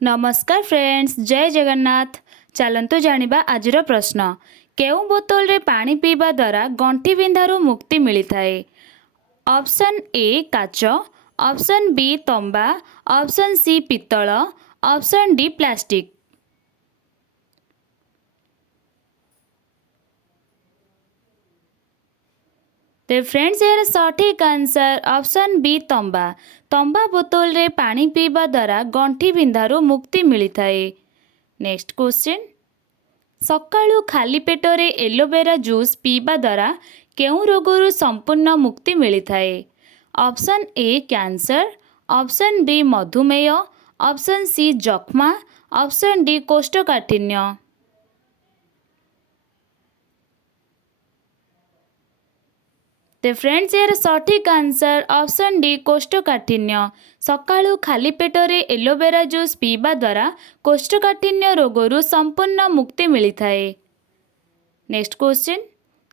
नमस्कार फ्रेंड्स, जय जगन्नाथ। चलतु जानिबा आजिर प्रश्न। केउ बोतल रे पानी पीवा द्वारा गंठी बिंधारू मुक्ति मिलता है? ऑप्शन ए काच, ऑप्शन बी तंबा, ऑप्शन सी पित्तल, ऑप्शन डी प्लास्टिक। तो फ्रेंड्स यार सठिक आंसर ऑप्शन बी तंबा। तंबा बोतल रे पानी पीवा द्वारा गंठी बिंधारू मुक्ति मिलता है। Next question. सकाळु खाली पेटरे एलोवेरा जूस पीवा द्वारा केउं रोगरू संपूर्ण मुक्ति मिलता है? Option A cancer, option B मधुमेह, ऑप्शन सी जख्मा, ऑप्शन डी कोष्ठकाठिन्य। तो फ्रेंड्स यार सठिक आंसर ऑप्शन डी कोष्ठकाठिन्य। सकाळु खाली पेटरे एलोवेरा जूस पीवा द्वारा कोष्ठकाठिन्य रोगरू संपूर्ण मुक्ति मिलता है। Next question.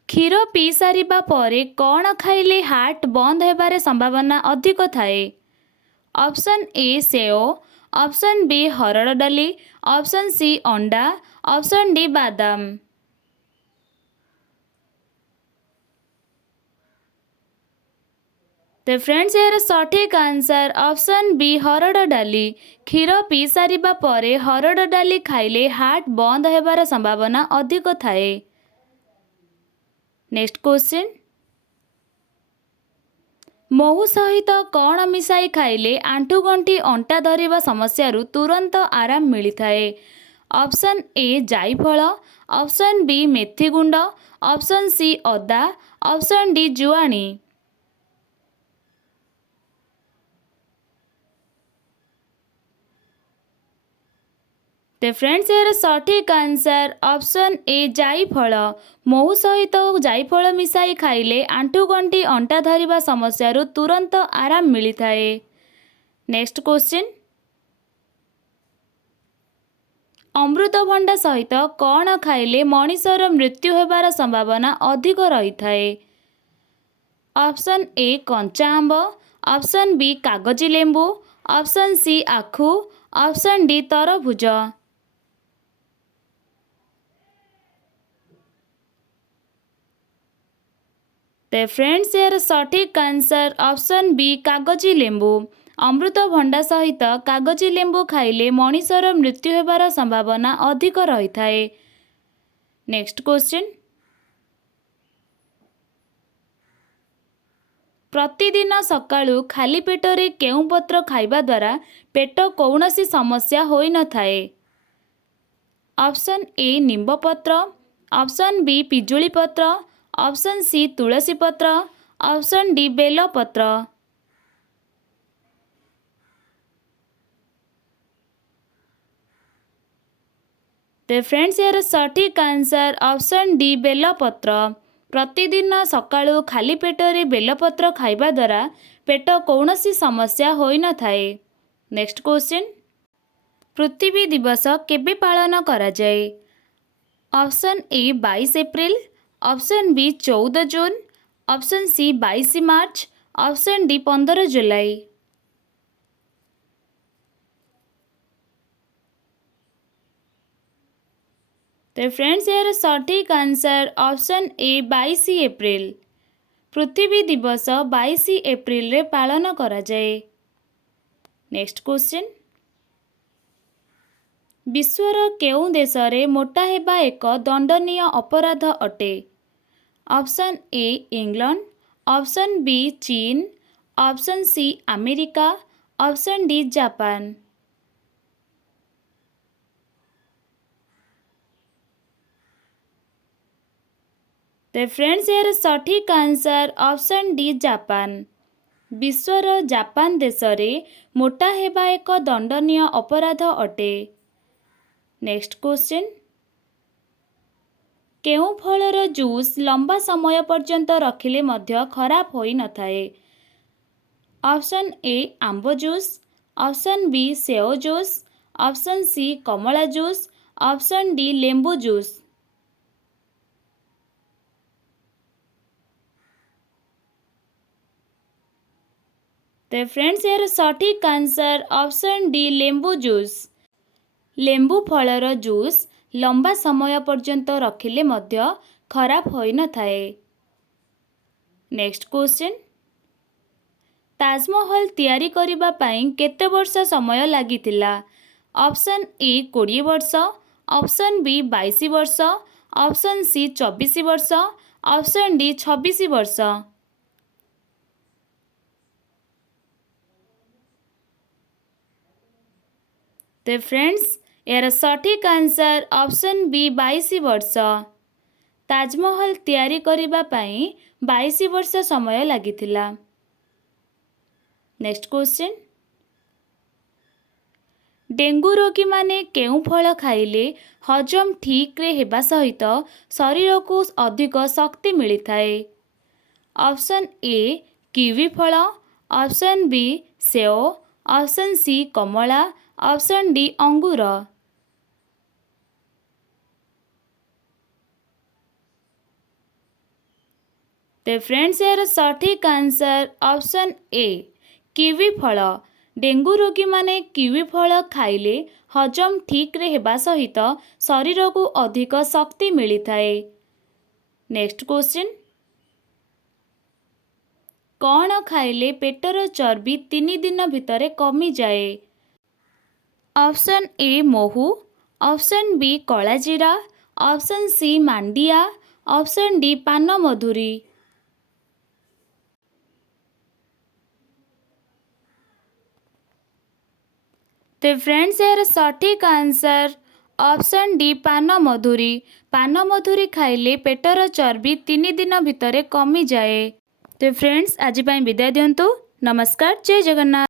क्षीर पी सारिबा परे कौन खाइले हार्ट बंद होबार संभावना अधिक थाए? ऑप्शन ए सेओ, ऑप्शन बी हरड़ डाली, ऑप्शन सी अंडा, ऑप्शन डी बादाम। तो फ्रेंड्स यार सठिक आंसर ऑप्शन बी हरड़ डाली। क्षीर पी सारिबा परे हरड़ डाली खाइले हार्ट बंद होबार संभावना अधिक थाए। Next question. महू सहित कौन मिसाई खाइले आंठुगंठी अंटा धरिबा समस्या तुरंत आराम मिलता है? ऑप्शन ए जायफल, ऑप्शन बी मेथी गुंड, ऑप्शन सी अदा, ऑप्शन डी जुआणी। तो फ्रेंड्स यार सठिक आंसर ऑप्शन ए जायफल। महू सहित जायफल मिसाई खाइले आंठुगंठी अंटा धरिबा समस्या तुरंत आराम मिलता है। Next question. अमृतभंडा सहित कौन खाइले मनीषर मृत्यु होबार संभावना अधिक रही थाए? ऑप्शन ए कंचा आंब, ऑप्शन बी कागजी लेंबू, ऑप्शन सी आखु, ऑप्शन डी तरभुज। तो फ्रेंड्स यार सठिक आंसर ऑप्शन बी कागजी लेंबू। अमृतभंडा सहित कागजी लेंबू खाइले मनीषर मृत्यु होबार संभावना अधिक रही थाए। Next question. प्रतिदिन सकाळु खाली पेटरे केउं पत्र खाइबा द्वारा पेट कौनसी समस्या होई न थाए? ऑप्शन ए निंब पत्र, ऑप्शन बी पिजुली पत्र, ऑप्शन सी तुलसी पत्र, ऑप्शन डी बेल पत्र। तो फ्रेंड्स यार सठिक आंसर ऑप्शन डी बेल पत्र। प्रतिदिन सकाळु खाली पेटरे बेलपत्र खाइबा द्वारा पेट कौनसी समस्या होई न थाए। Next question. पृथ्वी दिवस केबे पालन करा जाए? Option A 22 April, option B 14 June, option C 22 March, option D 15 जुलाई। तो फ्रेंड्स यार सठिक आंसर ऑप्शन ए 22 एप्रिल। पृथ्वी दिवस 22 एप्रिल रे पालन करा जाए। Next question. विश्वर केउं देश रे मोटा हेबा एक दंडनीय अपराध अटे? Option A England, option B चीन, option C America, option D Japan. तो फ्रेंड्स यार सठिक आंसर ऑप्शन डी जापान। विश्वर जापान देश रे मोटा हेबा एक दंडनीय अपराध अटे। Next question. केउं फलर जूस लंबा समय पर्यंत रखिले मध्य खराब होई न थाए? ऑप्शन ए आंब जूस, ऑप्शन बी सेओ जूस, ऑप्शन सी कमला जूस, ऑप्शन डी लेंबू जूस। तो फ्रेंड्स यार सठिक आंसर ऑप्शन डी लेंबू जूस। ଲେମ୍ବୁ ଫଳର ଜୁସ୍ ଲମ୍ବା ସମୟ ପର୍ଯ୍ୟନ୍ତ ରଖିଲେ ମଧ୍ୟ ଖରାପ ହୋଇନଥାଏ। ନେକ୍ସଟ କ୍ୱେଶ୍ଚିନ୍, ତାଜମହଲ ତିଆରି କରିବା ପାଇଁ କେତେ ବର୍ଷ ସମୟ ଲାଗିଥିଲା? ଅପସନ୍ ଏ 20 ବର୍ଷ, ଅପସନ୍ ବି 22 ବର୍ଷ, ଅପସନ୍ ସି 24 ବର୍ଷ, ଅପସନ୍ ଡି 26 ବର୍ଷ। ତ ଫ୍ରେଣ୍ଡସ୍, ଏହାର ସଠିକ୍ ଆନ୍ସର୍ ଅପସନ୍ ବି 22 ବର୍ଷ। ତାଜମହଲ ତିଆରି କରିବା ପାଇଁ 22 ବର୍ଷ ସମୟ ଲାଗିଥିଲା। ନେକ୍ସଟ କ୍ୱେଶ୍ଚିନ୍, ଡେଙ୍ଗୁ ରୋଗୀମାନେ କେଉଁ ଫଳ ଖାଇଲେ ହଜମ ଠିକ୍ରେ ହେବା ସହିତ ଶରୀରକୁ ଅଧିକ ଶକ୍ତି ମିଳିଥାଏ? ଅପସନ୍ ଏ କିୱି ଫଳ, ଅପସନ୍ ବି ସେଓ, ଅପସନ୍ ସି କମଳା, ଅପସନ୍ ଡି ଅଙ୍ଗୁର। ତ ଫ୍ରେଣ୍ଡସ୍, ଏହାର ସଠିକ୍ ଆନ୍ସର୍ ଅପସନ୍ ଏ କିୱି ଫଳ। ଡେଙ୍ଗୁ ରୋଗୀମାନେ କିୱି ଫଳ ଖାଇଲେ ହଜମ ଠିକ୍ରେ ହେବା ସହିତ ଶରୀରକୁ ଅଧିକ ଶକ୍ତି ମିଳିଥାଏ। ନେକ୍ସଟ କ୍ୱେଶ୍ଚିନ୍, କ'ଣ ଖାଇଲେ ପେଟର ଚର୍ବି 3 ଦିନ ଭିତରେ କମିଯାଏ? ଅପସନ୍ ଏ ମହୁ, ଅପସନ୍ ବି କଳା ଜିରା, ଅପସନ୍ ସି ମାଣ୍ଡିଆ, ଅପସନ୍ ଡି ପାନ ମଧୁରୀ। ତ ଫ୍ରେଣ୍ଡସ୍, ଏହାର ସଠିକ୍ ଆନ୍ସର୍ ଅପସନ୍ ଡି ପାନ ମଧୁରୀ। ପାନ ମଧୁରୀ ଖାଇଲେ ପେଟର ଚର୍ବି 3 ଦିନ ଭିତରେ କମିଯାଏ। ତ ଫ୍ରେଣ୍ଡସ୍, ଆଜି ପାଇଁ ବିଦାୟ ଦିଅନ୍ତୁ। ନମସ୍କାର, ଜୟ ଜଗନ୍ନାଥ।